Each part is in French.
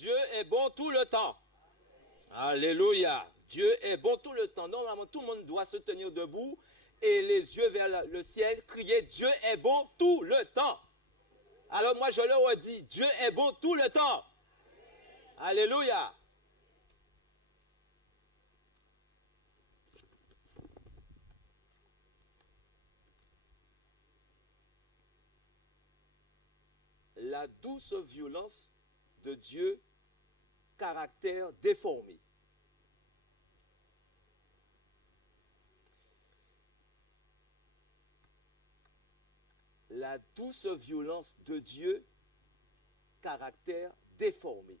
Dieu est bon tout le temps. Alléluia. Dieu est bon tout le temps. Normalement, tout le monde doit se tenir debout et les yeux vers le ciel, crier Dieu est bon tout le temps. Alors moi, je leur dis, Dieu est bon tout le temps. Alléluia. La douce violence de Dieu, caractère déformé. La douce violence de Dieu, caractère déformé.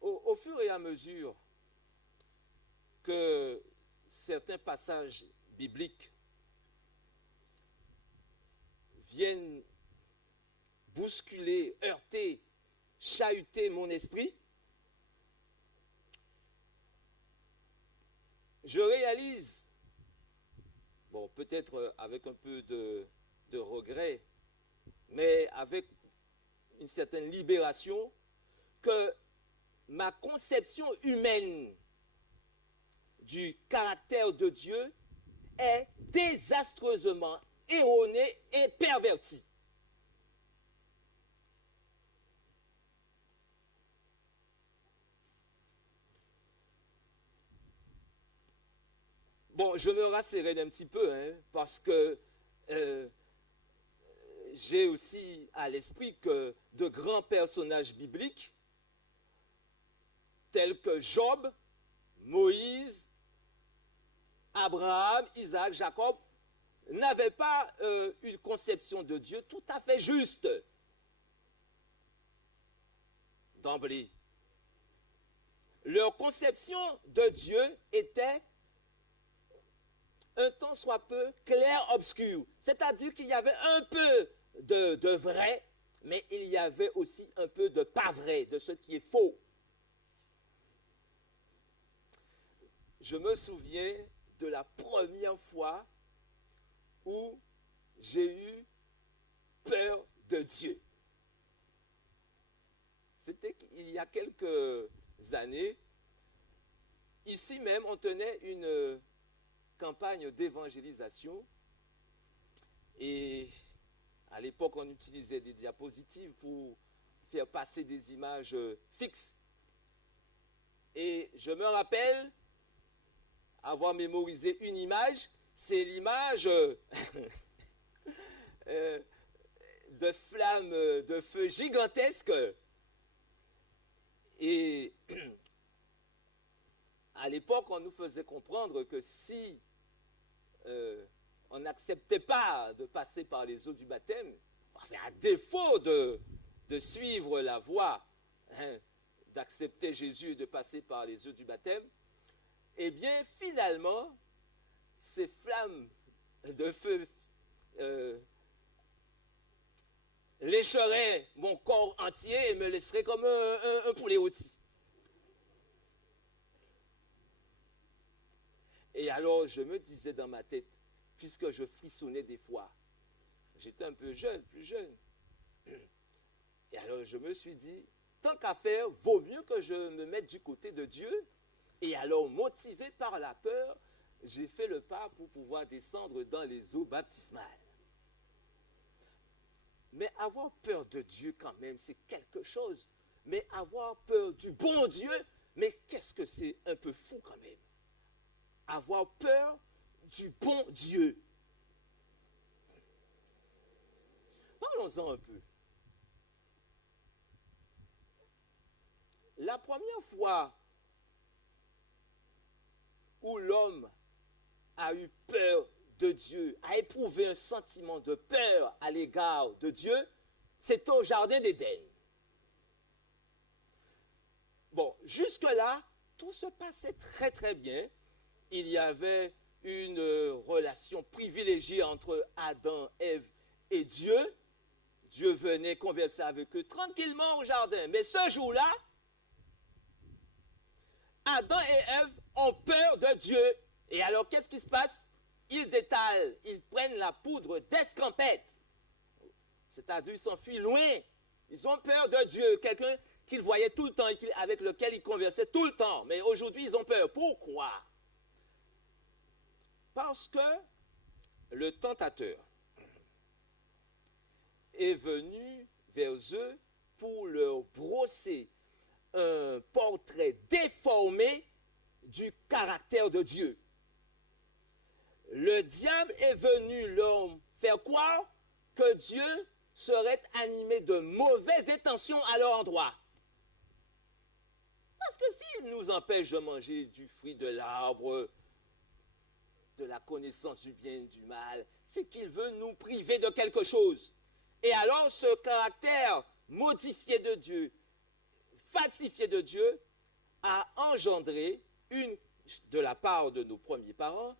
Au fur et à mesure que certains passages bibliques viennent bousculer, heurter, chahuter mon esprit, je réalise, bon, peut-être avec un peu de regret, mais avec une certaine libération, que ma conception humaine du caractère de Dieu est désastreusement erronée et pervertie. Bon, je me rasséréne un petit peu, hein, parce que j'ai aussi à l'esprit que de grands personnages bibliques, tels que Job, Moïse, Abraham, Isaac, Jacob, n'avaient pas une conception de Dieu tout à fait juste d'emblée. Leur conception de Dieu était un tant soit peu clair-obscur. C'est-à-dire qu'il y avait un peu de vrai, mais il y avait aussi un peu de pas vrai, de ce qui est faux. Je me souviens de la première fois où j'ai eu peur de Dieu. C'était il y a quelques années. Ici même, on tenait une campagne d'évangélisation et à l'époque, on utilisait des diapositives pour faire passer des images fixes. Et je me rappelle avoir mémorisé une image, c'est l'image de flammes de feu gigantesques. Et à l'époque, on nous faisait comprendre que si on n'acceptait pas de passer par les eaux du baptême, enfin, à défaut de suivre la voie, hein, d'accepter Jésus et de passer par les eaux du baptême, eh bien, finalement, ces flammes de feu lécheraient mon corps entier et me laisseraient comme un poulet rôti. Et alors, je me disais dans ma tête, puisque je frissonnais des fois, j'étais un peu jeune, plus jeune. Et alors, je me suis dit, tant qu'à faire, vaut mieux que je me mette du côté de Dieu. Et alors, motivé par la peur, j'ai fait le pas pour pouvoir descendre dans les eaux baptismales. Mais avoir peur de Dieu quand même, c'est quelque chose. Mais avoir peur du bon Dieu, mais qu'est-ce que c'est un peu fou quand même. Avoir peur du bon Dieu. Parlons-en un peu. La première fois où l'homme a eu peur de Dieu, a éprouvé un sentiment de peur à l'égard de Dieu, c'est au jardin d'Éden. Bon, jusque-là, tout se passait très très bien. Il y avait une relation privilégiée entre Adam, Ève et Dieu. Dieu venait converser avec eux tranquillement au jardin. Mais ce jour-là, Adam et Ève ont peur de Dieu. Et alors, qu'est-ce qui se passe? ils détalent, ils prennent la poudre d'escampette. C'est-à-dire, ils s'enfuient loin. Ils ont peur de Dieu, quelqu'un qu'ils voyaient tout le temps, avec lequel ils conversaient tout le temps. Mais aujourd'hui, ils ont peur. Pourquoi? Parce que le tentateur est venu vers eux pour leur brosser un portrait déformé du caractère de Dieu. Le diable est venu leur faire croire que Dieu serait animé de mauvaises intentions à leur endroit. Parce que s'il nous empêche de manger du fruit de l'arbre, de la connaissance du bien et du mal, c'est qu'il veut nous priver de quelque chose. Et alors ce caractère modifié de Dieu, falsifié de Dieu, a engendré, de la part de nos premiers parents,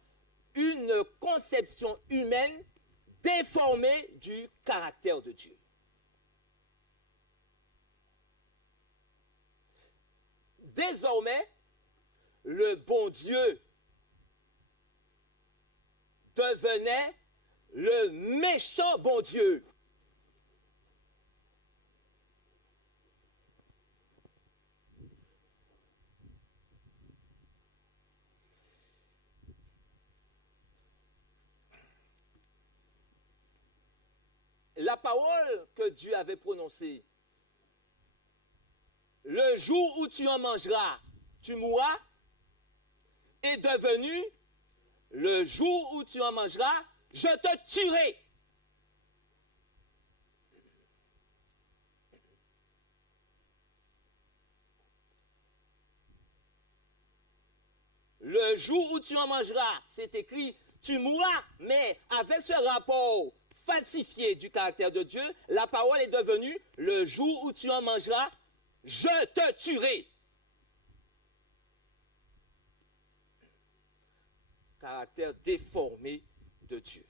une conception humaine déformée du caractère de Dieu. Désormais, le bon Dieu devenait le méchant bon Dieu. La parole que Dieu avait prononcée, le jour où tu en mangeras, tu mourras, est devenu, le jour où tu en mangeras, je te tuerai. Le jour où tu en mangeras, c'est écrit, tu mourras, mais avec ce rapport falsifié du caractère de Dieu, la parole est devenue, le jour où tu en mangeras, je te tuerai. Caractère déformé de Dieu.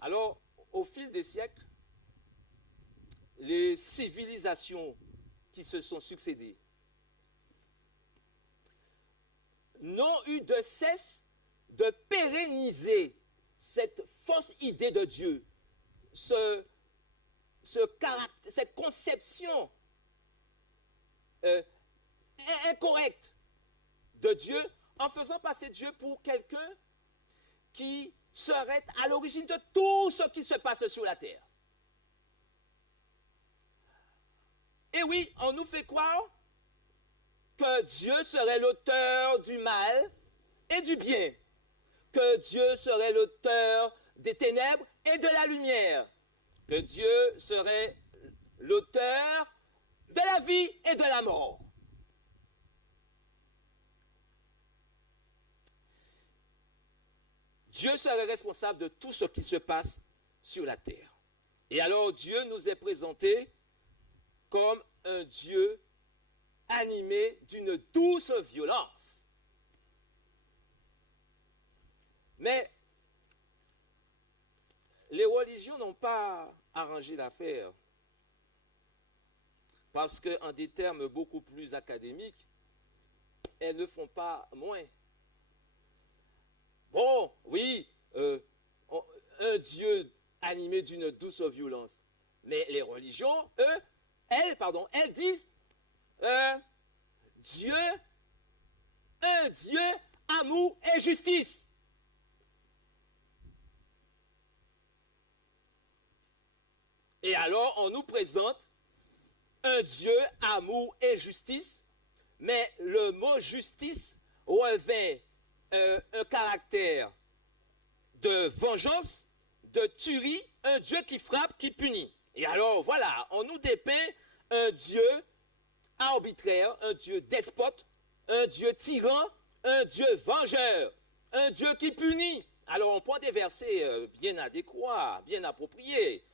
Alors, au fil des siècles, les civilisations qui se sont succédées n'ont eu de cesse de pérenniser cette fausse idée de Dieu, cette conception incorrecte de Dieu, en faisant passer Dieu pour quelqu'un qui serait à l'origine de tout ce qui se passe sur la terre. Et oui, on nous fait croire que Dieu serait l'auteur du mal et du bien, que Dieu serait l'auteur des ténèbres et de la lumière, que Dieu serait l'auteur de la vie et de la mort. Dieu serait responsable de tout ce qui se passe sur la terre. Et alors Dieu nous est présenté comme un Dieu animé d'une douce violence. Mais les religions n'ont pas arrangé l'affaire. Parce qu'en des termes beaucoup plus académiques, elles ne font pas moins. Bon, oui, un Dieu animé d'une douce violence. Mais les religions, elles disent Dieu, un Dieu, amour et justice. Et alors, on nous présente un Dieu, amour et justice, mais le mot justice revêt un caractère de vengeance, de tuerie, un Dieu qui frappe, qui punit. Et alors, voilà, on nous dépeint un Dieu arbitraire, un Dieu despote, un Dieu tyran, un Dieu vengeur, un Dieu qui punit. Alors, on prend des versets bien adéquats, bien appropriés.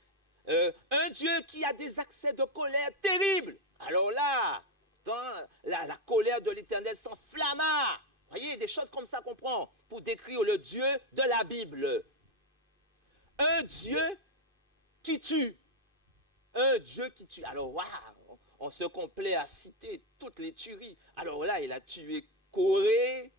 Un Dieu qui a des accès de colère terribles. Alors là, dans la colère de l'Éternel s'enflamma. Voyez, des choses comme ça qu'on prend pour décrire le Dieu de la Bible. Un Dieu qui tue. Un Dieu qui tue. Alors, waouh, on se complaît à citer toutes les tueries. Alors là, il a tué Corée.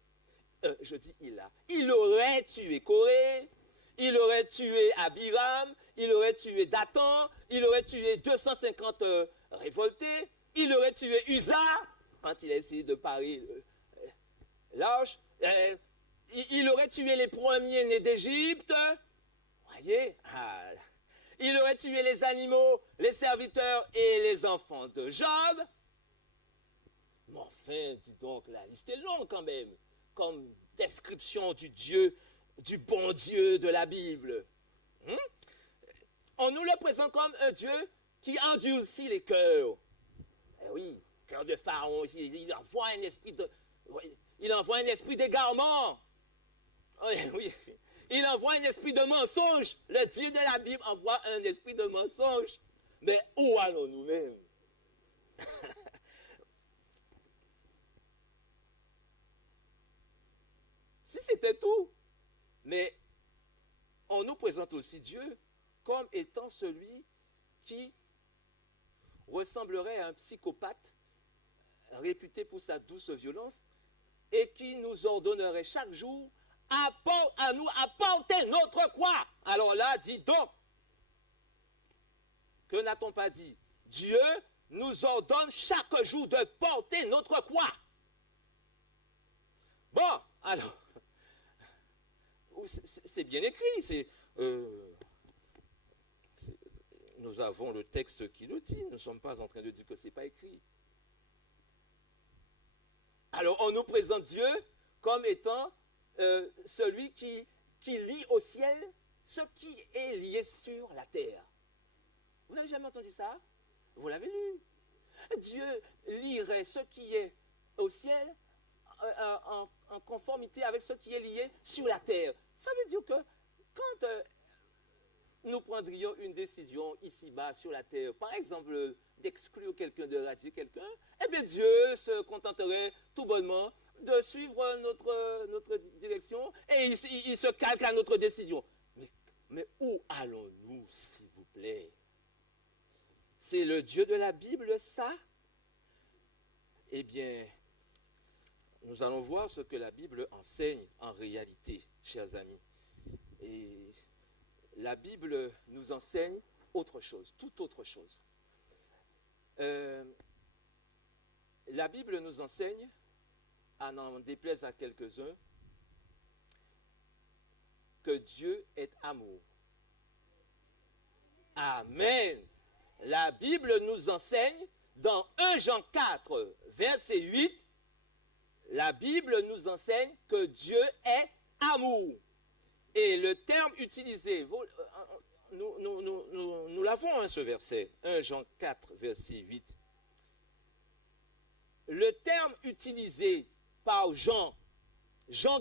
Il aurait tué Corée, il aurait tué Abiram, il aurait tué Dathan, il aurait tué 250 révoltés, il aurait tué Uza quand il a essayé de parer l'arche, il aurait tué les premiers-nés d'Égypte, voyez, il aurait tué les animaux, les serviteurs et les enfants de Job. Mais enfin, dis donc, la liste est longue quand même, comme description du bon Dieu de la Bible. On nous le présente comme un Dieu qui endurcit les cœurs. Eh oui, cœur de Pharaon, il envoie un esprit d'égarement. Oui, il envoie un esprit de mensonge. Le Dieu de la Bible envoie un esprit de mensonge. Mais où allons-nous même? Si c'était tout. Mais on nous présente aussi Dieu comme étant celui qui ressemblerait à un psychopathe réputé pour sa douce violence et qui nous ordonnerait chaque jour à nous apporter notre croix. Alors là, dis donc, que n'a-t-on pas dit? Dieu nous ordonne chaque jour de porter notre croix. Bon, alors, c'est bien écrit. Nous avons le texte qui le dit. Nous ne sommes pas en train de dire que ce n'est pas écrit. Alors, on nous présente Dieu comme étant celui qui lie au ciel ce qui est lié sur la terre. Vous n'avez jamais entendu ça? Vous l'avez lu. Dieu lierait ce qui est au ciel en conformité avec ce qui est lié sur la terre. Ça veut dire que quand nous prendrions une décision ici-bas sur la terre, par exemple d'exclure quelqu'un, de radier quelqu'un, eh bien Dieu se contenterait tout bonnement de suivre notre direction et il se calque à notre décision. Mais où allons-nous, s'il vous plaît? C'est le Dieu de la Bible, ça? Eh bien, nous allons voir ce que la Bible enseigne en réalité, chers amis. Et la Bible nous enseigne autre chose, toute autre chose. La Bible nous enseigne, à n'en déplaise à quelques-uns, que Dieu est amour. Amen. La Bible nous enseigne, dans 1 Jean 4, verset 8, la Bible nous enseigne que Dieu est amour. Et le terme utilisé, nous l'avons, ce verset, 1 Jean 4, verset 8. Le terme utilisé par Jean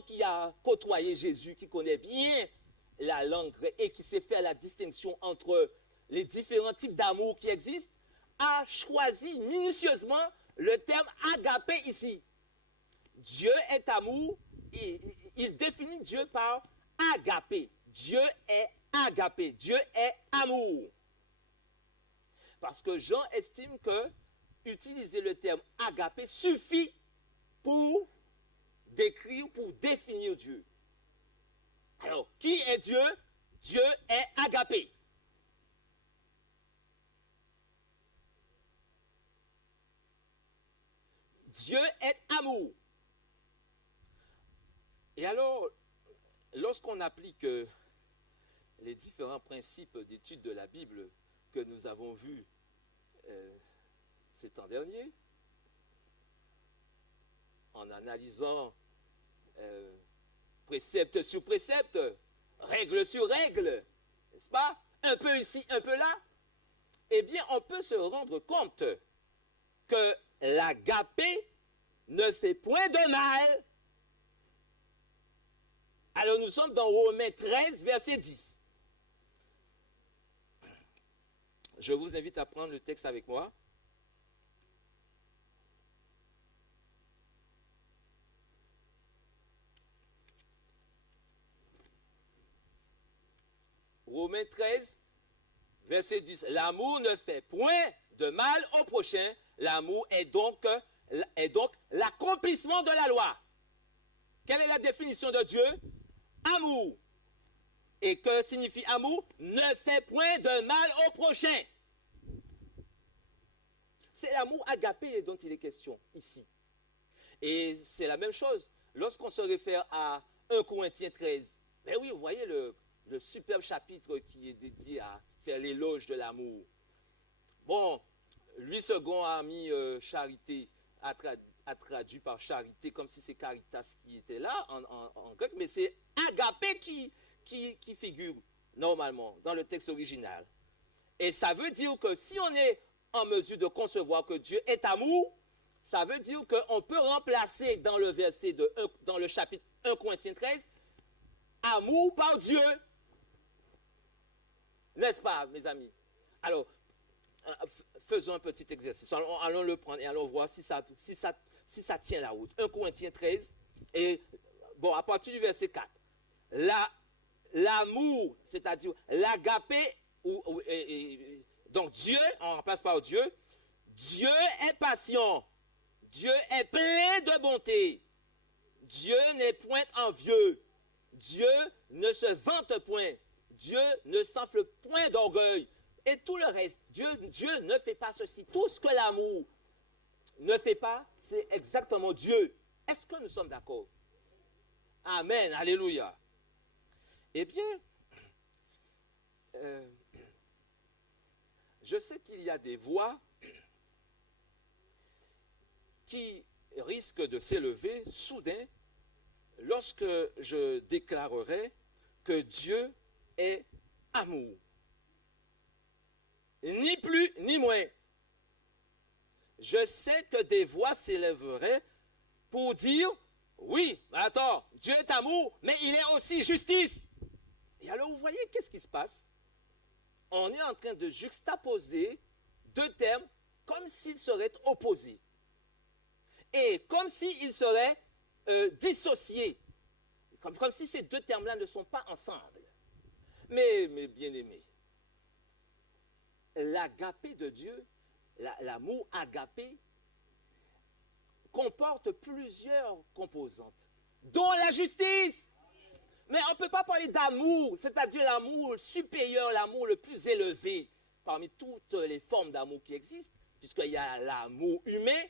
qui a côtoyé Jésus, qui connaît bien la langue et qui sait faire la distinction entre les différents types d'amour qui existent, a choisi minutieusement le terme agapé ici. Dieu est amour, il définit Dieu par agapé. Dieu est agapé, Dieu est amour. Parce que Jean estime que utiliser le terme agapé suffit pour décrire, pour définir Dieu. Alors, qui est Dieu? Dieu est agapé. Dieu est amour. Et alors, lorsqu'on applique les différents principes d'étude de la Bible que nous avons vus ces temps derniers, en analysant précepte sur précepte, règle sur règle, n'est-ce pas? Un peu ici, un peu là, eh bien, on peut se rendre compte que l'agapé ne fait point de mal. Alors nous sommes dans Romains 13, verset 10. Je vous invite à prendre le texte avec moi. Romains 13, verset 10. L'amour ne fait point de mal au prochain. L'amour est donc l'accomplissement de la loi. Quelle est la définition de Dieu? Amour. Et que signifie amour? Ne fais point de mal au prochain. C'est l'amour agapé dont il est question ici. Et c'est la même chose lorsqu'on se réfère à 1 Corinthiens 13. Ben oui, vous voyez le superbe chapitre qui est dédié à faire l'éloge de l'amour. Bon, Louis II a mis charité, a traduit par charité, comme si c'est caritas qui était là en grec, mais c'est agapé qui figure normalement dans le texte original. Et ça veut dire que si on est en mesure de concevoir que Dieu est amour, ça veut dire qu'on peut remplacer dans le verset dans le chapitre 1 Corinthiens 13, amour par Dieu. N'est-ce pas, mes amis? Alors, faisons un petit exercice. Allons le prendre et allons voir si ça tient la route. 1 Corinthiens 13, et bon, à partir du verset 4. L'amour, c'est-à-dire l'agapé, donc Dieu, on passe par Dieu. Dieu est patient. Dieu est plein de bonté. Dieu n'est point envieux. Dieu ne se vante point. Dieu ne s'enfle point d'orgueil. Et tout le reste, Dieu ne fait pas ceci. Tout ce que l'amour ne fait pas, c'est exactement Dieu. Est-ce que nous sommes d'accord? Amen, alléluia. Eh bien, je sais qu'il y a des voix qui risquent de s'élever soudain lorsque je déclarerai que Dieu est amour. Ni plus ni moins. Je sais que des voix s'élèveraient pour dire, oui, attends, Dieu est amour, mais il est aussi justice. Et alors vous voyez qu'est-ce qui se passe? On est en train de juxtaposer deux termes comme s'ils seraient opposés. Et comme s'ils seraient dissociés. Comme si ces deux termes-là ne sont pas ensemble. Mais bien-aimés, l'agapé de Dieu, l'amour agapé, comporte plusieurs composantes, dont la justice. Mais on ne peut pas parler d'amour, c'est-à-dire l'amour supérieur, l'amour le plus élevé parmi toutes les formes d'amour qui existent, puisqu'il y a l'amour humain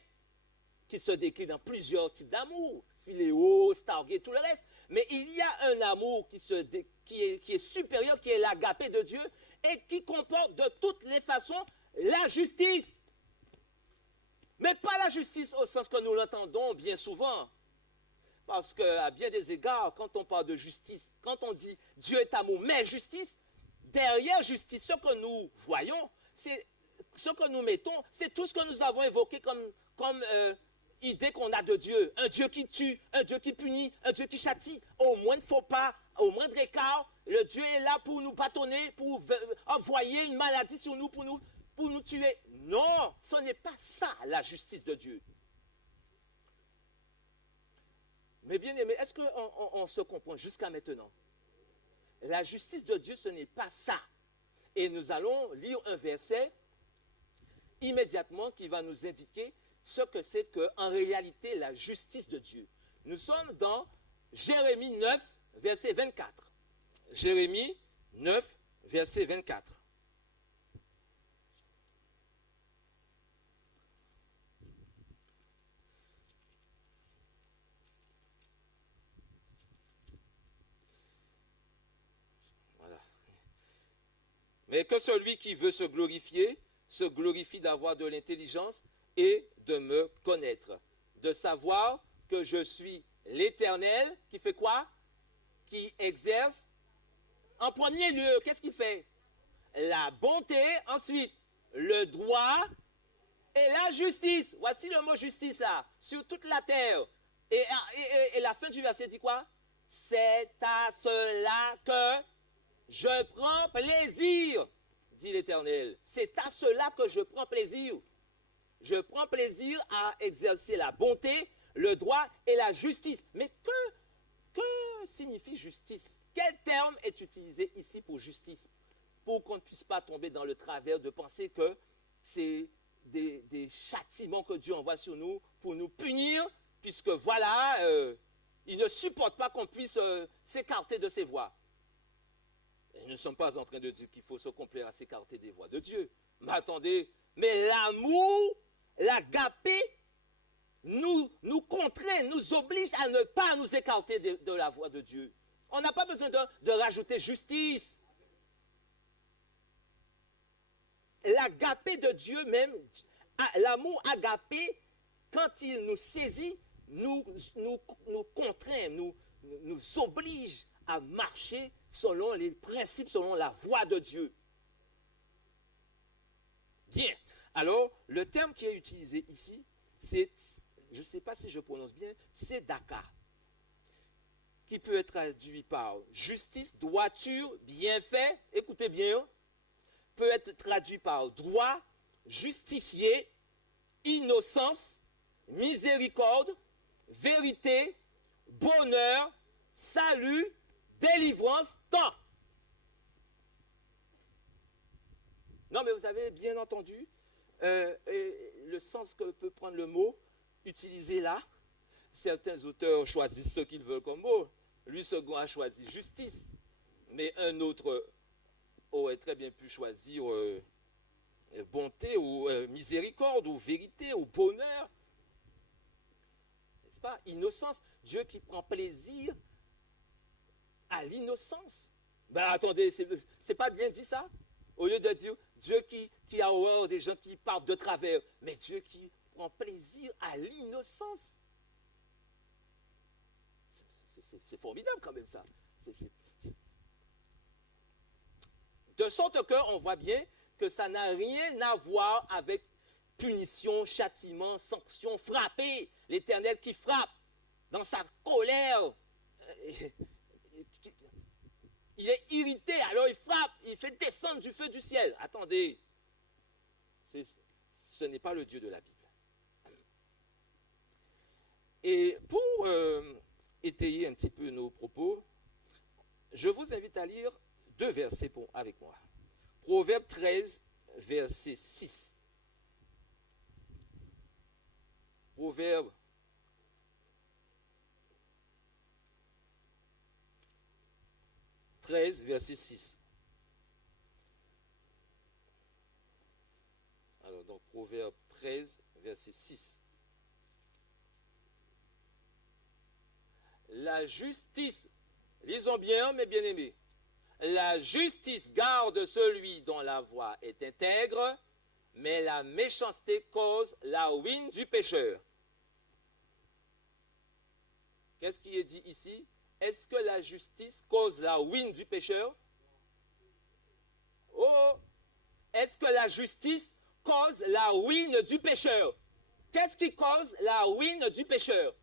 qui se décrit dans plusieurs types d'amour, philéo, stargé, tout le reste. Mais il y a un amour qui est supérieur, qui est l'agapé de Dieu, et qui comporte de toutes les façons la justice. Mais pas la justice au sens que nous l'entendons bien souvent. Parce qu'à bien des égards, quand on parle de justice, quand on dit Dieu est amour, mais justice, derrière justice, ce que nous voyons, c'est ce que nous mettons, c'est tout ce que nous avons évoqué comme idée qu'on a de Dieu. Un Dieu qui tue, un Dieu qui punit, un Dieu qui châtie. Au moins de faux pas, au moindre écart, le Dieu est là pour nous bâtonner, pour envoyer une maladie sur nous, pour nous tuer. Non, ce n'est pas ça la justice de Dieu. Mais bien aimé, est-ce qu'on se comprend jusqu'à maintenant? La justice de Dieu, ce n'est pas ça. Et nous allons lire un verset immédiatement qui va nous indiquer ce que c'est qu'en réalité la justice de Dieu. Nous sommes dans Jérémie 9, verset 24. Jérémie 9, verset 24. Mais que celui qui veut se glorifie d'avoir de l'intelligence et de me connaître, de savoir que je suis l'Éternel, qui fait quoi? Qui exerce en premier lieu, qu'est-ce qu'il fait? La bonté, ensuite le droit et la justice. Voici le mot justice là, sur toute la terre. Et la fin du verset dit quoi? C'est à cela que je prends plaisir, dit l'Éternel. C'est à cela que je prends plaisir. Je prends plaisir à exercer la bonté, le droit et la justice. Mais que signifie justice? Quel terme est utilisé ici pour justice? Pour qu'on ne puisse pas tomber dans le travers de penser que c'est des châtiments que Dieu envoie sur nous pour nous punir, puisque voilà, Il ne supporte pas qu'on puisse s'écarter de ses voies. Et nous ne sommes pas en train de dire qu'il faut se complaire à s'écarter des voies de Dieu. Mais attendez, mais l'amour, l'agapé, nous contraint, nous oblige à ne pas nous écarter de la voie de Dieu. On n'a pas besoin de rajouter justice. L'agapé de Dieu même, l'amour agapé, quand il nous saisit, nous contraint, nous oblige à marcher selon les principes, selon la voie de Dieu. Bien. Alors, le terme qui est utilisé ici, c'est, je ne sais pas si je prononce bien, c'est tzedaka, qui peut être traduit par justice, droiture, bienfait, écoutez bien, peut être traduit par droit, justifié, innocence, miséricorde, vérité, bonheur, salut, délivrance, temps. Non, mais vous avez bien entendu le sens que peut prendre le mot utilisé là. Certains auteurs choisissent ce qu'ils veulent comme mot. Lui, second, a choisi justice. Mais un autre aurait très bien pu choisir bonté ou miséricorde ou vérité ou bonheur. N'est-ce pas? Innocence. Dieu qui prend plaisir à l'innocence. Ben attendez, c'est pas bien dit ça? Au lieu de dire Dieu qui a horreur des gens qui partent de travers, mais Dieu qui prend plaisir à l'innocence. C'est formidable quand même ça. De sorte qu'on voit bien que ça n'a rien à voir avec punition, châtiment, sanction, frapper. L'Éternel qui frappe dans sa colère. Il est irrité, alors il frappe, il fait descendre du feu du ciel. Attendez, ce n'est pas le Dieu de la Bible. Et pour étayer un petit peu nos propos, je vous invite à lire 2 versets avec moi. Proverbe 13, verset 6. Proverbe 13, verset 6. Alors, donc, Proverbe 13, verset 6. La justice, lisons bien, mes bien-aimés, la justice garde celui dont la voie est intègre, mais la méchanceté cause la ruine du pécheur. Qu'est-ce qui est dit ici? Est-ce que la justice cause la ruine du pécheur? Oh! Est-ce que la justice cause la ruine du pécheur? Qu'est-ce qui cause la ruine du pécheur?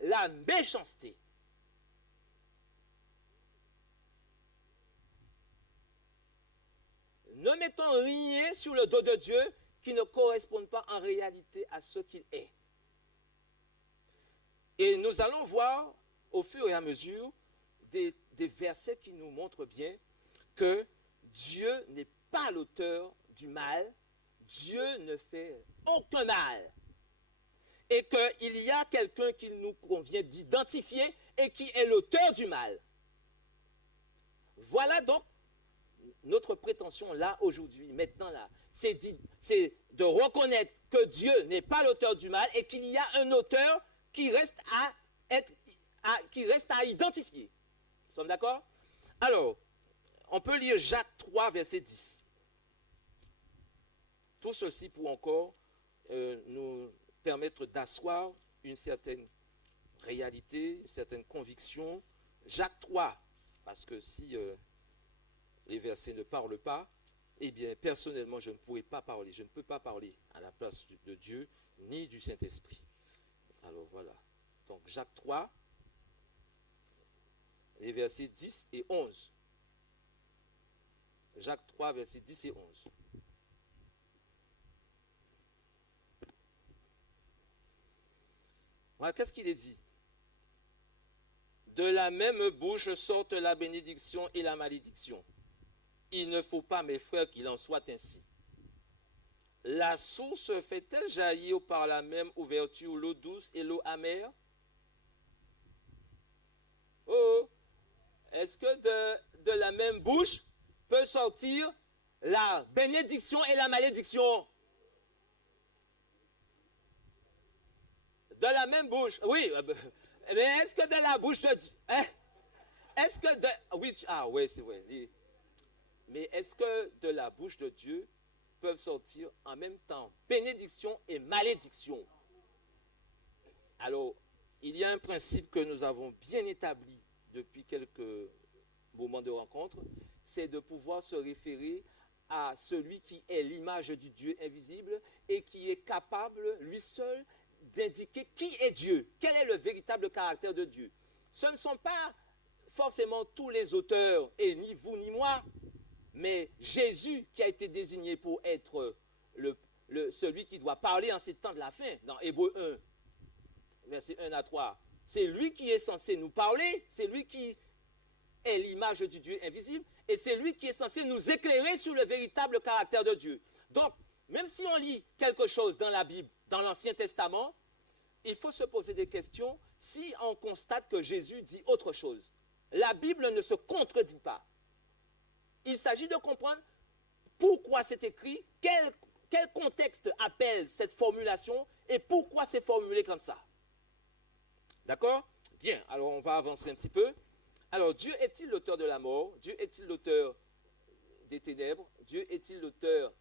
La méchanceté. Ne mettons rien sur le dos de Dieu qui ne corresponde pas en réalité à ce qu'il est. Et nous allons voir au fur et à mesure des versets qui nous montrent bien que Dieu n'est pas l'auteur du mal, Dieu ne fait aucun mal. Et qu'il y a quelqu'un qu'il nous convient d'identifier et qui est l'auteur du mal. Voilà donc notre prétention là, aujourd'hui, maintenant là. C'est de reconnaître que Dieu n'est pas l'auteur du mal et qu'il y a un auteur qui reste à identifier. Nous sommes d'accord? Alors, on peut lire Jacques 3, verset 10. Tout ceci pour encore nous permettre d'asseoir une certaine réalité, une certaine conviction. Jacques 3, parce que si les versets ne parlent pas, eh bien, personnellement, je ne pourrais pas parler. Je ne peux pas parler à la place de Dieu, ni du Saint-Esprit. Alors, voilà. Donc, Jacques 3, les versets 10 et 11. Jacques 3, versets 10 et 11. Voilà, qu'est-ce qu'il est dit? De la même bouche sortent la bénédiction et la malédiction. Il ne faut pas, mes frères, qu'il en soit ainsi. La source fait-elle jaillir par la même ouverture l'eau douce et l'eau amère? Oh, est-ce que de la même bouche peut sortir la bénédiction et la malédiction? De la même bouche, oui. Mais est-ce que de la bouche de Dieu, hein? Est-ce que de... Oui, oui, c'est vrai. Mais est-ce que de la bouche de Dieu peuvent sortir en même temps bénédiction et malédiction? Alors, il y a un principe que nous avons bien établi depuis quelques moments de rencontre, c'est de pouvoir se référer à celui qui est l'image du Dieu invisible et qui est capable, lui seul, d'indiquer qui est Dieu, quel est le véritable caractère de Dieu. Ce ne sont pas forcément tous les auteurs, et ni vous ni moi, mais Jésus qui a été désigné pour être celui qui doit parler en ces temps de la fin, dans Hébreux 1, versets 1 à 3. C'est lui qui est censé nous parler, c'est lui qui est l'image du Dieu invisible, et c'est lui qui est censé nous éclairer sur le véritable caractère de Dieu. Donc, même si on lit quelque chose dans la Bible, dans l'Ancien Testament, il faut se poser des questions si on constate que Jésus dit autre chose. La Bible ne se contredit pas. Il s'agit de comprendre pourquoi c'est écrit, quel contexte appelle cette formulation et pourquoi c'est formulé comme ça. D'accord? Bien, alors on va avancer un petit peu. Alors, Dieu est-il l'auteur de la mort? Dieu est-il l'auteur des ténèbres? Dieu est-il l'auteur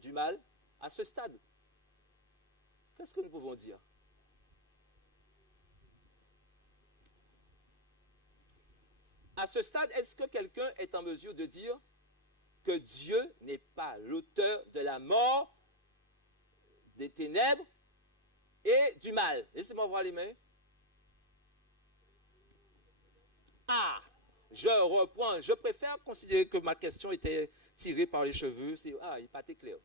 du mal? À ce stade, qu'est-ce que nous pouvons dire? À ce stade, est-ce que quelqu'un est en mesure de dire que Dieu n'est pas l'auteur de la mort, des ténèbres et du mal? Laissez-moi voir les mains. Ah, je reprends. Je préfère considérer que ma question était tirée par les cheveux. Il n'est pas très clair.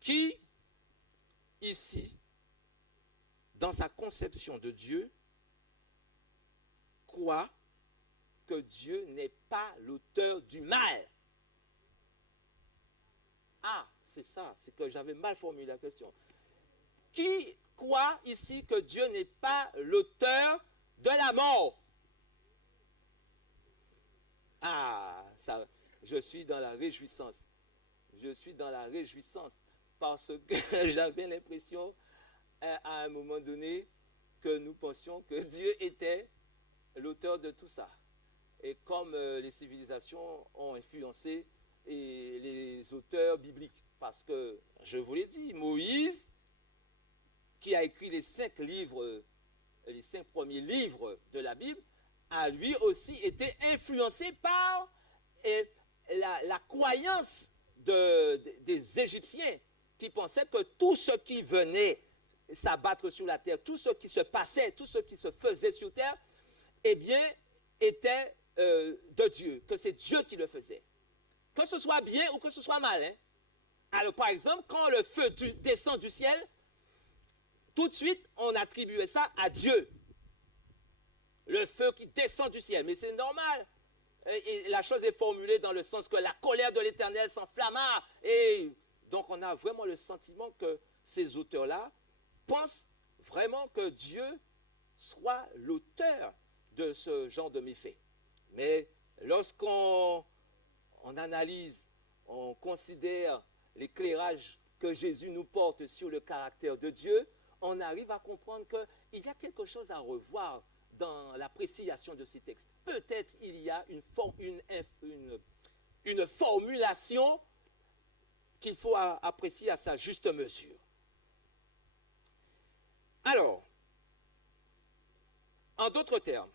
Qui, ici, dans sa conception de Dieu, croit que Dieu n'est pas l'auteur du mal? Ah, c'est ça, c'est que j'avais mal formulé la question. Qui croit ici que Dieu n'est pas l'auteur de la mort? Ah, ça, je suis dans la réjouissance. Je suis dans la réjouissance parce que j'avais l'impression à un moment donné que nous pensions que Dieu était l'auteur de tout ça. Et comme les civilisations ont influencé les auteurs bibliques, parce que, je vous l'ai dit, Moïse, qui a écrit les 5 livres, les 5 premiers livres de la Bible, a lui aussi été influencé par la croyance des Égyptiens, qui pensaient que tout ce qui venait s'abattre sur la terre, tout ce qui se passait, tout ce qui se faisait sur terre, eh bien, était de Dieu, que c'est Dieu qui le faisait. Que ce soit bien ou que ce soit mal. Hein? Alors, par exemple, quand le feu descend du ciel, tout de suite, on attribuait ça à Dieu. Le feu qui descend du ciel. Mais c'est normal. Et la chose est formulée dans le sens que la colère de l'Éternel s'enflamma. Et donc, on a vraiment le sentiment que ces auteurs-là pensent vraiment que Dieu soit l'auteur de ce genre de méfaits. Mais lorsqu'on analyse, on considère l'éclairage que Jésus nous porte sur le caractère de Dieu, on arrive à comprendre qu'il y a quelque chose à revoir dans l'appréciation de ces textes. Peut-être il y a une formulation qu'il faut apprécier à sa juste mesure. Alors, en d'autres termes,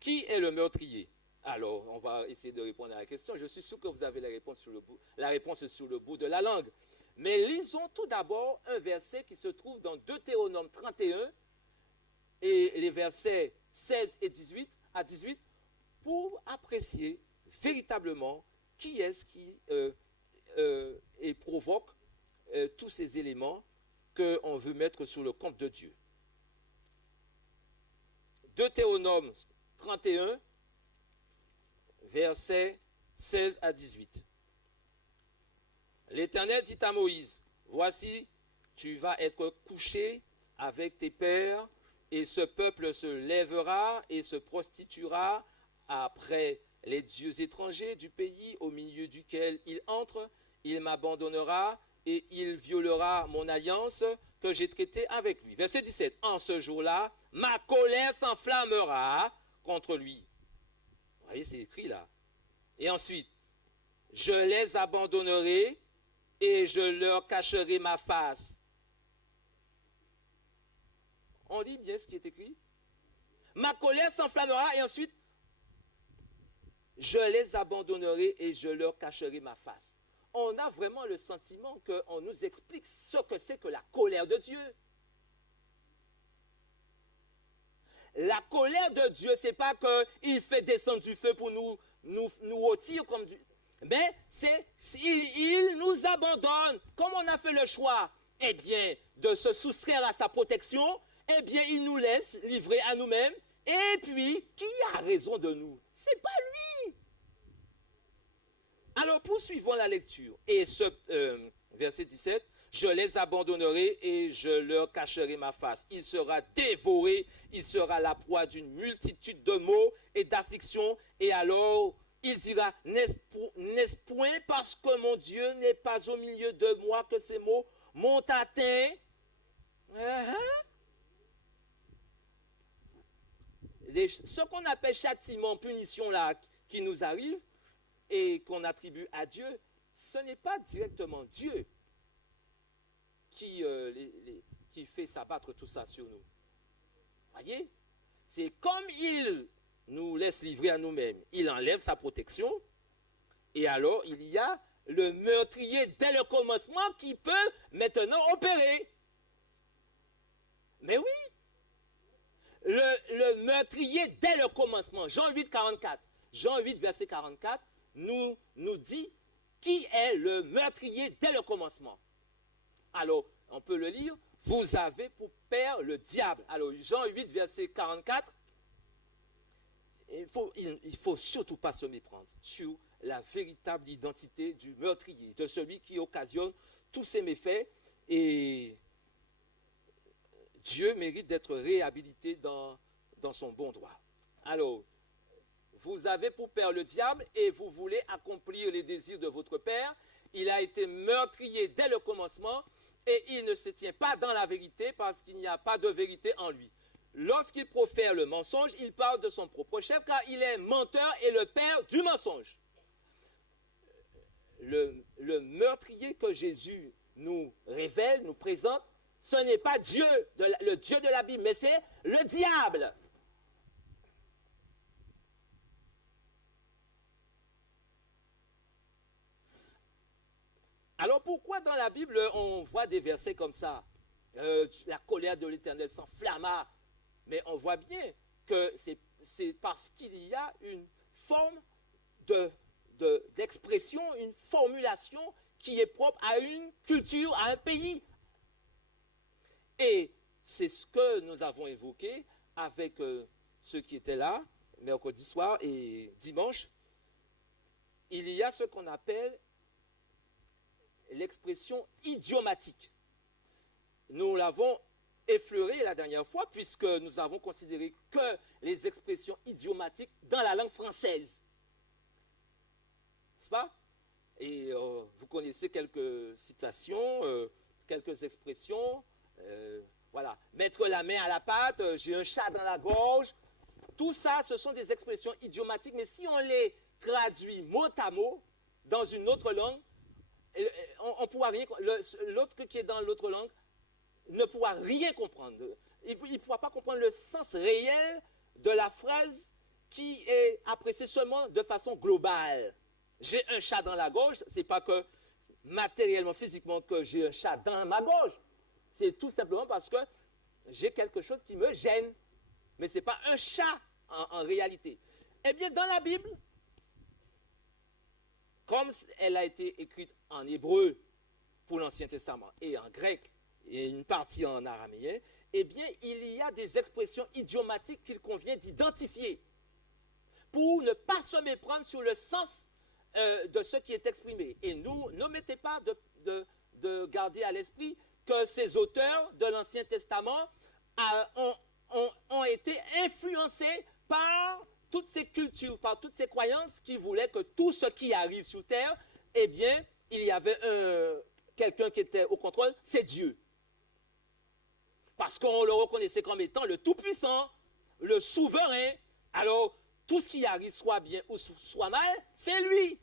qui est le meurtrier? Alors, on va essayer de répondre à la question. Je suis sûr que vous avez la réponse sur le bout de la langue. Mais lisons tout d'abord un verset qui se trouve dans Deutéronome 31 et les versets 16 et 18 à 18 pour apprécier véritablement qui est-ce qui provoque tous ces éléments qu'on veut mettre sur le compte de Dieu. Deutéronome 31, versets 16 à 18. L'Éternel dit à Moïse, voici, tu vas être couché avec tes pères Et ce peuple se lèvera et se prostituera après les dieux étrangers du pays au milieu duquel il entre. Il m'abandonnera et il violera mon alliance que j'ai traitée avec lui. Verset 17. En ce jour-là, ma colère s'enflammera contre lui. Vous voyez, c'est écrit là. Et ensuite, je les abandonnerai et je leur cacherai ma face. On lit bien ce qui est écrit. Ma colère s'enflammera et ensuite, je les abandonnerai et je leur cacherai ma face. On a vraiment le sentiment qu'on nous explique ce que c'est que la colère de Dieu. La colère de Dieu, ce n'est pas qu'il fait descendre du feu pour nous rôtir comme du... Mais il nous abandonne. Comme on a fait le choix, eh bien, de se soustraire à sa protection, eh bien, il nous laisse livrer à nous-mêmes. Et puis, qui a raison de nous? Ce n'est pas lui. Alors, poursuivons la lecture. Et ce verset 17, je les abandonnerai et je leur cacherai ma face. Il sera dévoré, il sera la proie d'une multitude de maux et d'afflictions. Et alors, il dira, n'est-ce point parce que mon Dieu n'est pas au milieu de moi que ces maux m'ont atteint? Ce qu'on appelle châtiment, punition là, qui nous arrive et qu'on attribue à Dieu, ce n'est pas directement Dieu qui fait s'abattre tout ça sur nous. Voyez? C'est comme il nous laisse livrer à nous-mêmes. Il enlève sa protection et alors il y a le meurtrier dès le commencement qui peut maintenant opérer. Mais oui, le meurtrier dès le commencement, Jean 8, 44. Jean 8, verset 44, nous dit qui est le meurtrier dès le commencement. Alors, on peut le lire, vous avez pour père le diable. Alors, Jean 8, verset 44, il faut surtout pas se méprendre sur la véritable identité du meurtrier, de celui qui occasionne tous ces méfaits. Et Dieu mérite d'être réhabilité dans son bon droit. Alors, vous avez pour père le diable et vous voulez accomplir les désirs de votre père. Il a été meurtrier dès le commencement et il ne se tient pas dans la vérité parce qu'il n'y a pas de vérité en lui. Lorsqu'il profère le mensonge, il parle de son propre chef car il est menteur et le père du mensonge. Le meurtrier que Jésus nous révèle, nous présente, ce n'est pas Dieu, le Dieu de la Bible, mais c'est le diable. Alors pourquoi dans la Bible on voit des versets comme ça? La colère de l'Éternel s'enflamma. Mais on voit bien que c'est parce qu'il y a une forme d'expression, une formulation qui est propre à une culture, à un pays. Et c'est ce que nous avons évoqué avec ceux qui étaient là, mercredi soir et dimanche. Il y a ce qu'on appelle l'expression idiomatique. Nous l'avons effleuré la dernière fois puisque nous avons considéré que les expressions idiomatiques dans la langue française. N'est-ce pas? Et vous connaissez quelques citations, quelques expressions. Voilà. Mettre la main à la pâte, j'ai un chat dans la gorge. Tout ça, ce sont des expressions idiomatiques, mais si on les traduit mot à mot dans une autre langue, on pourra rien. L'autre qui est dans l'autre langue ne pourra rien comprendre. Il ne pourra pas comprendre le sens réel de la phrase qui est appréciée seulement de façon globale. J'ai un chat dans la gorge, ce n'est pas que matériellement, physiquement, que j'ai un chat dans ma gorge. C'est tout simplement parce que j'ai quelque chose qui me gêne. Mais ce n'est pas un chat en réalité. Eh bien, dans la Bible, comme elle a été écrite en hébreu pour l'Ancien Testament et en grec et une partie en araméen, eh bien, il y a des expressions idiomatiques qu'il convient d'identifier pour ne pas se méprendre sur le sens de ce qui est exprimé. Et nous, n'omettez pas de garder à l'esprit que ces auteurs de l'Ancien Testament ont ont été influencés par toutes ces cultures, par toutes ces croyances qui voulaient que tout ce qui arrive sur terre, eh bien, il y avait quelqu'un qui était au contrôle, c'est Dieu. Parce qu'on le reconnaissait comme étant le Tout-Puissant, le Souverain. Alors, tout ce qui arrive, soit bien ou soit mal, c'est lui.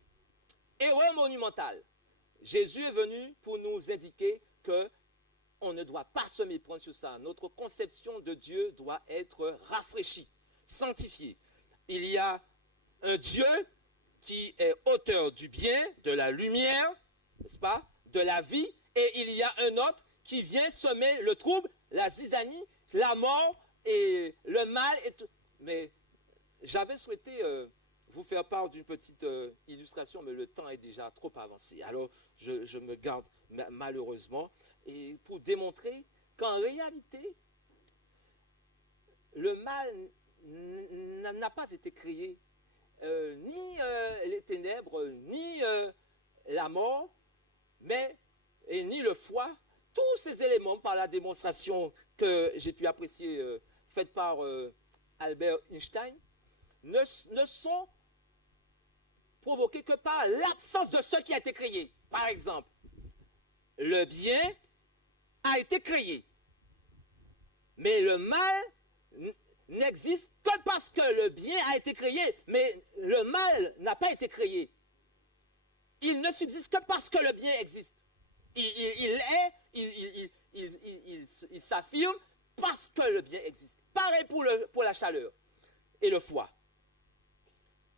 Erreur monumentale. Jésus est venu pour nous indiquer que on ne doit pas se méprendre sur ça. Notre conception de Dieu doit être rafraîchie, sanctifiée. Il y a un Dieu qui est auteur du bien, de la lumière, n'est-ce pas, de la vie, et il y a un autre qui vient semer le trouble, la zizanie, la mort et le mal. Et tout. Mais j'avais souhaité vous faire part d'une petite illustration, mais le temps est déjà trop avancé. Alors, je me garde malheureusement. Et pour démontrer qu'en réalité, le mal n'a pas été créé, ni les ténèbres, ni la mort, ni le foie. Tous ces éléments, par la démonstration que j'ai pu apprécier, faite par Albert Einstein, ne sont provoqués que par l'absence de ce qui a été créé. Par exemple, le bien a été créé, mais le mal n'existe que parce que le bien a été créé, mais le mal n'a pas été créé. Il ne subsiste que parce que le bien existe. Il s'affirme parce que le bien existe. Pareil pour la chaleur et le foie.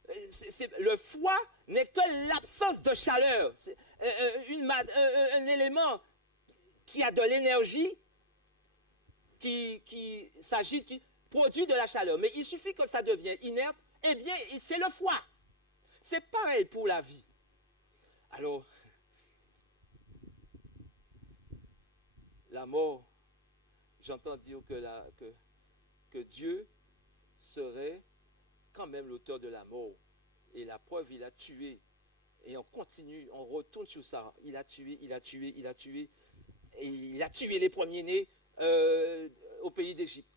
Le foie n'est que l'absence de chaleur. C'est un élément qui a de l'énergie, qui s'agite, qui produit de la chaleur. Mais il suffit que ça devienne inerte, eh bien, c'est le foie. C'est pareil pour la vie. Alors, la mort, j'entends dire que Dieu serait quand même l'auteur de la mort. Et la preuve, il a tué. Et on continue, on retourne sur ça. Il a tué, il a tué, il a tué. Et il a tué les premiers-nés au pays d'Égypte.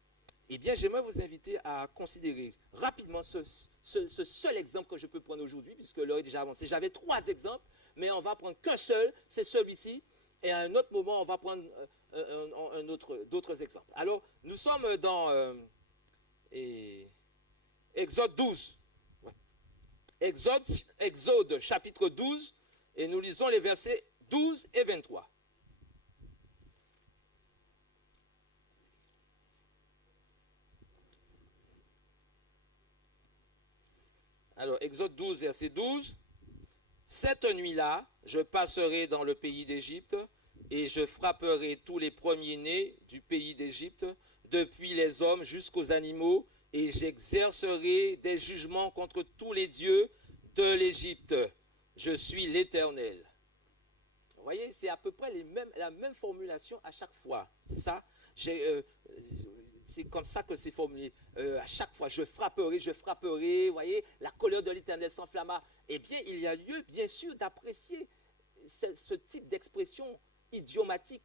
Eh bien, j'aimerais vous inviter à considérer rapidement ce seul exemple que je peux prendre aujourd'hui, puisque l'heure est déjà avancée. J'avais 3 exemples, mais on va prendre qu'un seul, c'est celui-ci. Et à un autre moment, on va prendre d'autres exemples. Alors, nous sommes dans Exode 12. Exode chapitre 12, et nous lisons les versets 12 et 23. Alors, Exode 12, verset 12. Cette nuit-là, je passerai dans le pays d'Égypte, et je frapperai tous les premiers-nés du pays d'Égypte, depuis les hommes jusqu'aux animaux, et j'exercerai des jugements contre tous les dieux de l'Égypte. Je suis l'Éternel. Vous voyez, c'est à peu près la même formulation à chaque fois. Ça, c'est comme ça que c'est formulé. À chaque fois, je frapperai, vous voyez, la colère de l'Éternel s'enflamma. Eh bien, il y a lieu, bien sûr, d'apprécier ce type d'expression idiomatique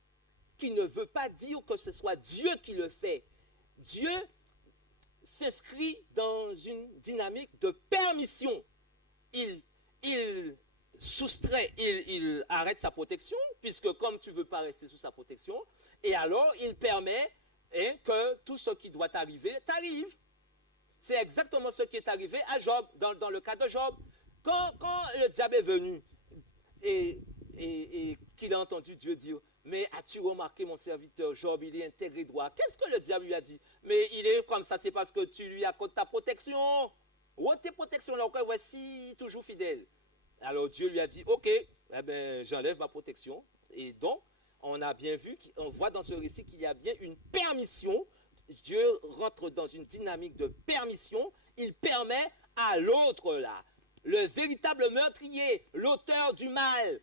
qui ne veut pas dire que ce soit Dieu qui le fait. Dieu s'inscrit dans une dynamique de permission. Il soustrait, il arrête sa protection, puisque comme tu ne veux pas rester sous sa protection, et alors il permet que tout ce qui doit arriver t'arrive. C'est exactement ce qui est arrivé à Job, dans le cas de Job. Quand le diable est venu et qu'il a entendu Dieu dire, mais as-tu remarqué mon serviteur Job, il est intègre et droit. Qu'est-ce que le diable lui a dit? Mais il est comme ça, c'est parce que tu lui accordes ta protection. Ou tes protections là, voici, toujours fidèle. Alors Dieu lui a dit, ok, eh ben, j'enlève ma protection. Et donc, on a bien vu, on voit dans ce récit qu'il y a bien une permission. Dieu rentre dans une dynamique de permission. Il permet à l'autre là, le véritable meurtrier, l'auteur du mal,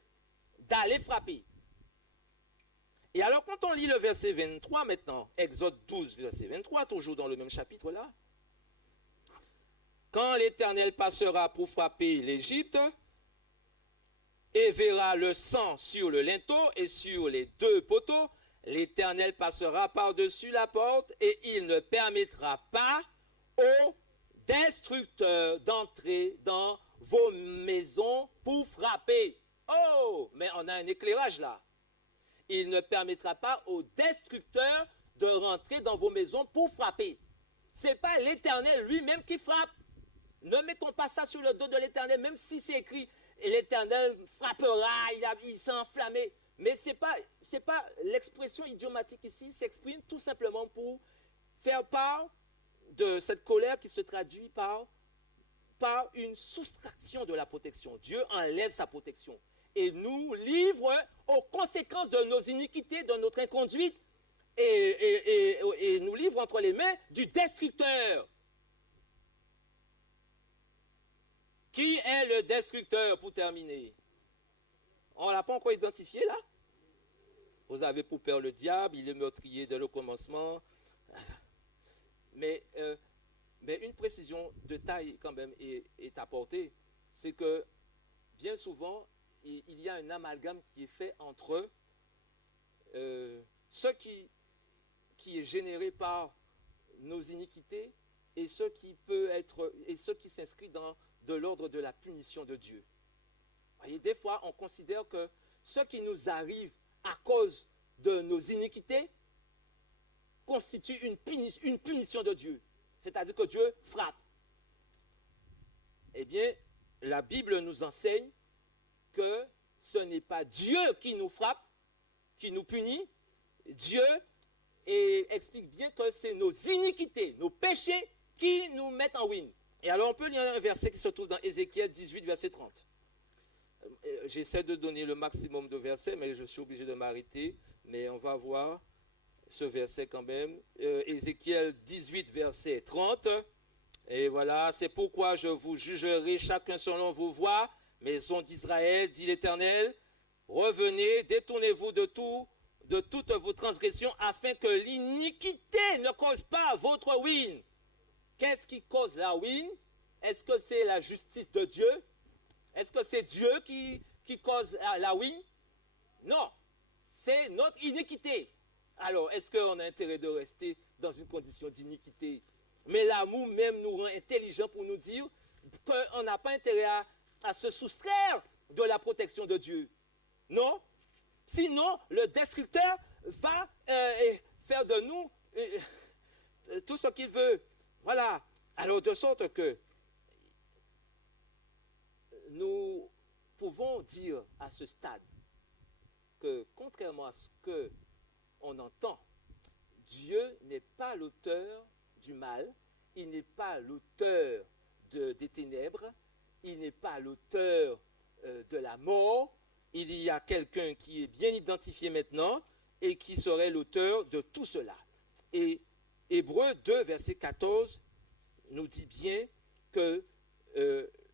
d'aller frapper. Et alors, quand on lit le verset 23 maintenant, Exode 12, verset 23, toujours dans le même chapitre là, quand l'Éternel passera pour frapper l'Égypte et verra le sang sur le linteau et sur les 2 poteaux, l'Éternel passera par-dessus la porte et il ne permettra pas aux destructeurs d'entrer dans vos maisons pour frapper. Oh, mais on a un éclairage là. Il ne permettra pas aux destructeurs de rentrer dans vos maisons pour frapper. Ce n'est pas l'Éternel lui-même qui frappe. Ne mettons pas ça sur le dos de l'Éternel, même si c'est écrit et l'Éternel frappera, il s'est enflammé. Mais ce n'est pas l'expression idiomatique ici, s'exprime tout simplement pour faire part de cette colère qui se traduit par une soustraction de la protection. Dieu enlève sa protection et nous livre aux conséquences de nos iniquités, de notre inconduite, et nous livre entre les mains du destructeur. Qui est le destructeur, pour terminer? On ne l'a pas encore identifié là. Vous avez pour père le diable, il est meurtrier dès le commencement. Mais une précision de taille quand même est apportée. C'est que bien souvent, il y a un amalgame qui est fait entre ce qui est généré par nos iniquités et ce qui s'inscrit dans de l'ordre de la punition de Dieu. Voyez, des fois, on considère que ce qui nous arrive à cause de nos iniquités constitue une punition de Dieu. C'est-à-dire que Dieu frappe. Eh bien, la Bible nous enseigne que ce n'est pas Dieu qui nous frappe, qui nous punit. Dieu explique bien que c'est nos iniquités, nos péchés qui nous mettent en ruine. Et alors on peut lire un verset qui se trouve dans Ézéchiel 18, verset 30. J'essaie de donner le maximum de versets, mais je suis obligé de m'arrêter. Mais on va voir ce verset quand même. Ézéchiel 18, verset 30. Et voilà, c'est pourquoi je vous jugerai chacun selon vos voies, maison d'Israël, dit l'Éternel. Revenez, détournez-vous de toutes vos transgressions, afin que l'iniquité ne cause pas votre ruine. Qu'est-ce qui cause la ruine? Est-ce que c'est la justice de Dieu? Est-ce que c'est Dieu qui cause la ruine? Non, c'est notre iniquité. Alors, est-ce qu'on a intérêt de rester dans une condition d'iniquité? Mais l'amour même nous rend intelligents pour nous dire qu'on n'a pas intérêt à se soustraire de la protection de Dieu. Non? Sinon, le destructeur va faire de nous tout ce qu'il veut. Voilà. Alors, de sorte que nous pouvons dire à ce stade que, contrairement à ce qu'on entend, Dieu n'est pas l'auteur du mal, il n'est pas l'auteur des ténèbres, il n'est pas l'auteur de la mort. Il y a quelqu'un qui est bien identifié maintenant et qui serait l'auteur de tout cela. Et Hébreux 2, verset 14, nous dit bien que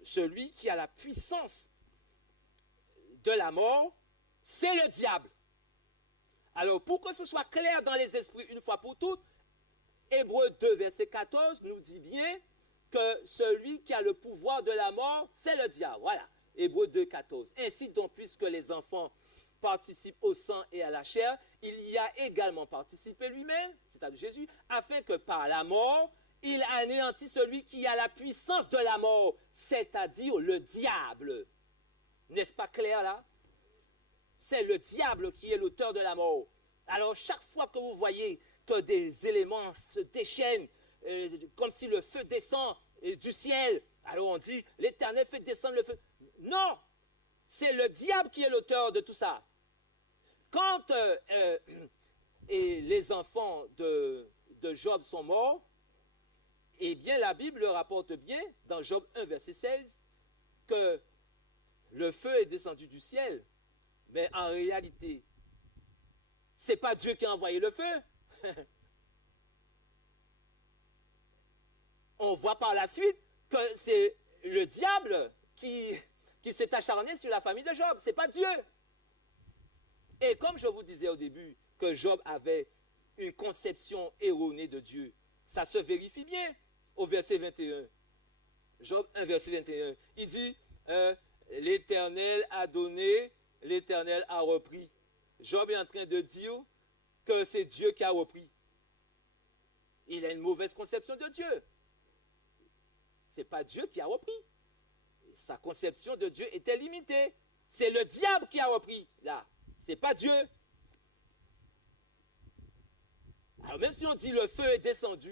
celui qui a la puissance de la mort, c'est le diable. Alors, pour que ce soit clair dans les esprits une fois pour toutes, Hébreux 2, verset 14 nous dit bien que celui qui a le pouvoir de la mort, c'est le diable. Voilà, Hébreux 2, 14. Ainsi donc, puisque les enfants participent au sang et à la chair, il y a également participé lui-même, c'est-à-dire Jésus, afin que par la mort, il anéantit celui qui a la puissance de la mort, c'est-à-dire le diable. N'est-ce pas clair là? C'est le diable qui est l'auteur de la mort. Alors chaque fois que vous voyez que des éléments se déchaînent, comme si le feu descend du ciel, alors on dit l'Éternel fait descendre le feu. Non, c'est le diable qui est l'auteur de tout ça. Quand les enfants de Job sont morts, eh bien la Bible le rapporte bien dans Job 1, verset 16, que le feu est descendu du ciel. Mais en réalité, ce n'est pas Dieu qui a envoyé le feu. On voit par la suite que c'est le diable qui s'est acharné sur la famille de Job. Ce n'est pas Dieu. Et comme je vous disais au début que Job avait une conception erronée de Dieu, ça se vérifie bien au verset 21. Job 1, verset 21. Il dit, l'Éternel a donné, l'Éternel a repris. Job est en train de dire que c'est Dieu qui a repris. Il a une mauvaise conception de Dieu. Ce n'est pas Dieu qui a repris. Sa conception de Dieu était limitée. C'est le diable qui a repris, là. Ce n'est pas Dieu. Alors même si on dit le feu est descendu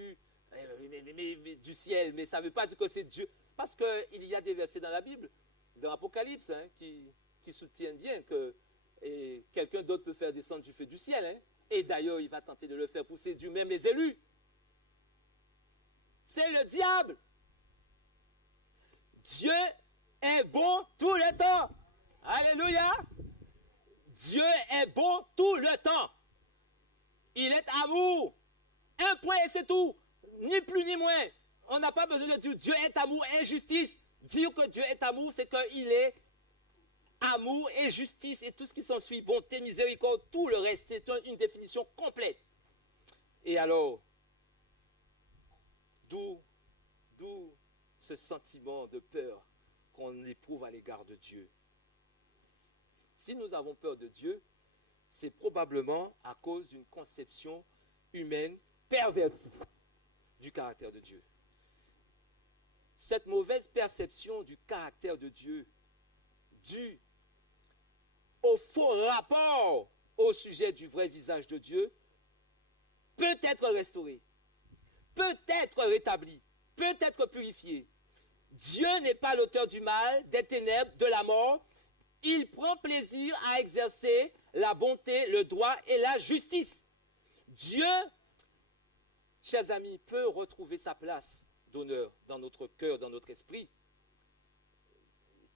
du ciel, mais ça ne veut pas dire que c'est Dieu. Parce qu'il y a des versets dans la Bible, dans l'Apocalypse, qui soutiennent bien que quelqu'un d'autre peut faire descendre du feu du ciel. Et d'ailleurs, il va tenter de le faire pour séduire même les élus. C'est le diable. Dieu est bon tout le temps. Alléluia. Dieu est bon tout le temps. Il est amour. Un point et c'est tout. Ni plus ni moins. On n'a pas besoin de dire Dieu est amour et justice. Dire que Dieu est amour, c'est qu'il est amour et justice et tout ce qui s'ensuit. Bonté, miséricorde, tout le reste. C'est une définition complète. Et alors, d'où ce sentiment de peur qu'on éprouve à l'égard de Dieu? Si nous avons peur de Dieu, c'est probablement à cause d'une conception humaine pervertie du caractère de Dieu. Cette mauvaise perception du caractère de Dieu, due au faux rapport au sujet du vrai visage de Dieu, peut être restaurée, peut être rétablie, peut être purifiée. Dieu n'est pas l'auteur du mal, des ténèbres, de la mort. Il prend plaisir à exercer la bonté, le droit et la justice. Dieu, chers amis, peut retrouver sa place d'honneur dans notre cœur, dans notre esprit,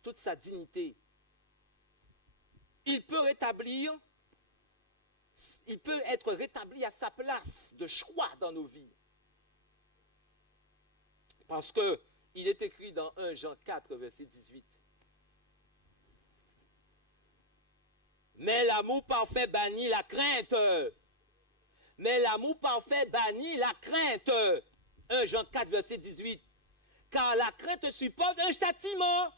toute sa dignité. Il peut être rétabli à sa place de choix dans nos vies. Parce que il est écrit dans 1 Jean 4, verset 18. Mais l'amour parfait bannit la crainte. Mais l'amour parfait bannit la crainte. 1 Jean 4, verset 18. Car la crainte suppose un châtiment.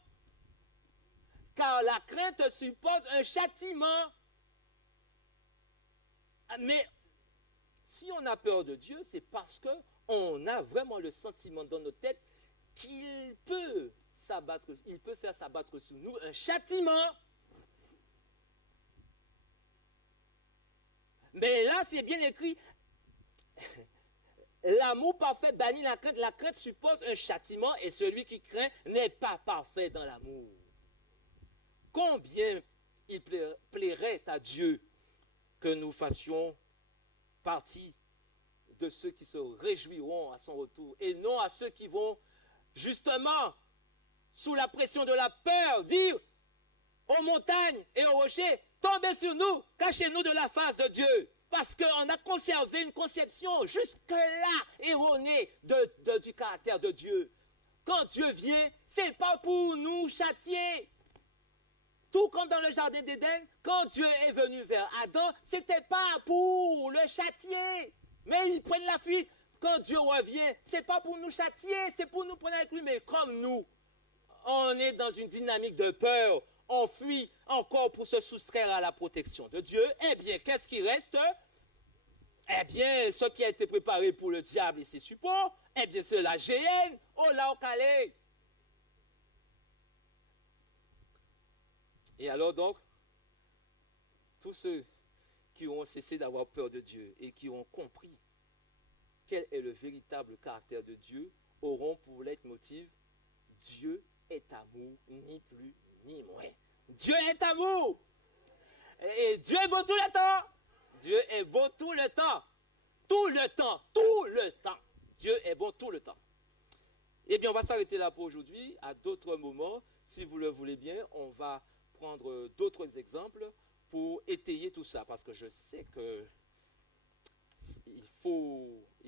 Car la crainte suppose un châtiment. Mais si on a peur de Dieu, c'est parce qu'on a vraiment le sentiment dans notre tête qu'il peut faire s'abattre sur nous un châtiment. Mais là, c'est bien écrit. L'amour parfait bannit la crainte. La crainte suppose un châtiment et celui qui craint n'est pas parfait dans l'amour. Combien il plairait à Dieu que nous fassions partie de ceux qui se réjouiront à son retour et non à ceux qui vont justement, sous la pression de la peur, dire aux montagnes et aux rochers, tombez sur nous, cachez-nous de la face de Dieu. Parce qu'on a conservé une conception jusque-là erronée du caractère de Dieu. Quand Dieu vient, ce n'est pas pour nous châtier. Tout comme dans le jardin d'Éden, quand Dieu est venu vers Adam, ce n'était pas pour le châtier. Mais ils prennent la fuite. Quand Dieu revient, ce n'est pas pour nous châtier, c'est pour nous prendre avec lui. Mais comme nous, on est dans une dynamique de peur, on fuit encore pour se soustraire à la protection de Dieu, eh bien, qu'est-ce qui reste? Eh bien, ce qui a été préparé pour le diable et ses supports, eh bien, c'est la géhenne, oh là, au calais. Et alors donc, tous ceux qui ont cessé d'avoir peur de Dieu et qui ont compris quel est le véritable caractère de Dieu auront pour leitmotiv Dieu est amour, ni plus ni moins. Dieu est amour. Et Dieu est beau tout le temps. Dieu est beau tout le temps. Tout le temps. Tout le temps. Dieu est bon tout le temps. Eh bien, on va s'arrêter là pour aujourd'hui. À d'autres moments, si vous le voulez bien, on va prendre d'autres exemples pour étayer tout ça. Parce que je sais que il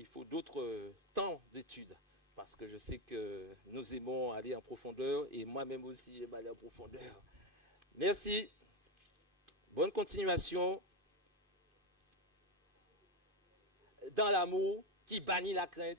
faut d'autres temps d'études. Parce que je sais que nous aimons aller en profondeur et moi-même aussi, j'aime aller en profondeur. Merci. Bonne continuation. Dans l'amour qui bannit la crainte.